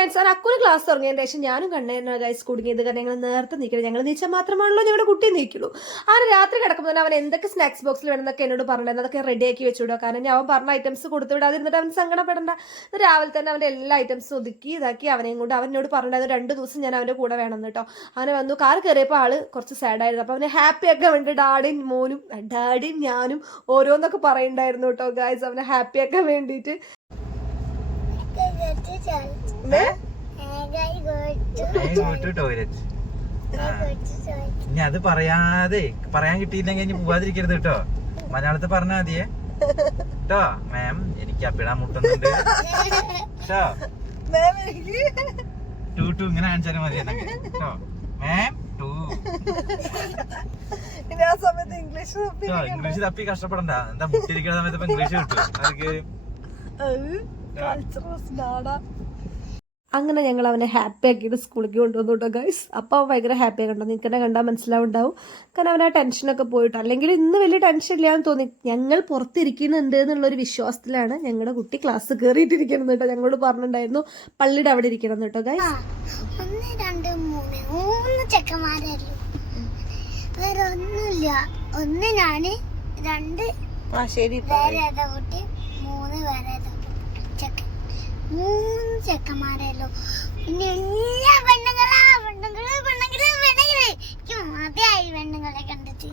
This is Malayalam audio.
ഫ്രണ്ട്സ്, ആ അക്കുന് ക്ലാസ് തുടങ്ങിയതിന് ശേഷം ഞാനും കണ്ണേന ഗൈസ് കുടുങ്ങിയത്. കാരണം ഞങ്ങൾ നേരത്തെ നീക്കണം, ഞങ്ങൾ നീച്ചാൽ മാത്രമാണല്ലോ ഞങ്ങളുടെ കുട്ടി നീക്കുള്ളൂ. അങ്ങനെ രാത്രി കിടക്കുമ്പോൾ അവൻ എന്തൊക്കെ സ്നാക്സ് ബോക്സിൽ വേണമെന്നൊക്കെ എന്നോട് പറഞ്ഞിരുന്നത് അതൊക്കെ റെഡിയാക്കി വെച്ചുവിടുക. കാരണം അവൻ പറഞ്ഞ ഐറ്റംസ് കൊടുത്തു വിടാതിരുന്നിട്ട് അവൻ സങ്കടപ്പെടേണ്ട. രാവിലെ തന്നെ അവൻ്റെ എല്ലാ ഐറ്റംസും ഒതുക്കി ഇതാക്കി അവനെയും കൊണ്ട് അവനോട് പറഞ്ഞിരുന്നത് 2 ദിവസം ഞാൻ അവൻ്റെ കൂടെ വേണം കേട്ടോ. അങ്ങനെ വന്നു. കാർ കയറിയപ്പോൾ ആള് കുറച്ച് സാഡായിരുന്നു. അപ്പോൾ അവനെ ഹാപ്പി ആക്കാൻ വേണ്ടി ഡാഡിയും ഞാനും ഓരോന്നൊക്കെ പറയുന്നുണ്ടായിരുന്നു കേട്ടോ ഗൈസ്, അവനെ ഹാപ്പി ആക്കാൻ വേണ്ടിയിട്ട്. ഇനി അത് പറയാൻ കിട്ടിയില്ലെങ്കിൽ ഇനി പോവാതിരിക്കരുത് കേട്ടോ. മലയാളത്തിൽ പറഞ്ഞാ മതിയേ കേട്ടോ. മാം എനിക്ക് അപ്പിടാൻ മുട്ടുന്നുണ്ട് കേട്ടോ. ടു ഇങ്ങനെ കാണിച്ചാലും മതി കേട്ടോ. മാം ഇംഗ്ലീഷ് തപ്പി കഷ്ടപ്പെടണ്ട. എന്താ മുട്ടിരിക്കുന്ന സമയത്ത് ഇപ്പൊ ഇംഗ്ലീഷ് കിട്ടും അവർക്ക്. അങ്ങനെ ഞങ്ങൾ അവനെ ഹാപ്പി ആക്കിയിട്ട് സ്കൂളിലേക്ക് കൊണ്ടുവന്നു കേട്ടോ ഗൈസ്. അപ്പോൾ അവൻ ഭയങ്കര ഹാപ്പി ആക്കണ്ടോ, നിങ്ങൾക്ക് തന്നെ കണ്ടാൽ മനസ്സിലാവുണ്ടാവും. കാരണം അവൻ ആ ടെൻഷനൊക്കെ പോയിട്ട്, അല്ലെങ്കിൽ ഇന്ന് വലിയ ടെൻഷൻ ഇല്ലാന്ന് തോന്നി. ഞങ്ങൾ പുറത്തിരിക്കുന്നുണ്ട് എന്നുള്ളൊരു വിശ്വാസത്തിലാണ് ഞങ്ങളുടെ കുട്ടി ക്ലാസ് കയറിയിട്ടിരിക്കണം കേട്ടോ. ഞങ്ങളോട് പറഞ്ഞിട്ടുണ്ടായിരുന്നു പള്ളിയുടെ അവിടെ ഇരിക്കണം കേട്ടോ ഗൈസ്. 1 2 3 ചെക്കന്മാരല്ലോ, വേറെ ഒന്നുമില്ല. 1 ഞാന്, 2 ശരി വേറെ ഏതാ കുട്ടി, 3 വേറെ ഏതാ ചെക്കൻ, 3 ചെക്കന്മാരല്ലോ. പിന്നെ എല്ലാ പെണ്ണുങ്ങളാ പെണ്ണുങ്ങള് മതിയായി പെണ്ണുങ്ങളെ കണ്ടിട്ട്.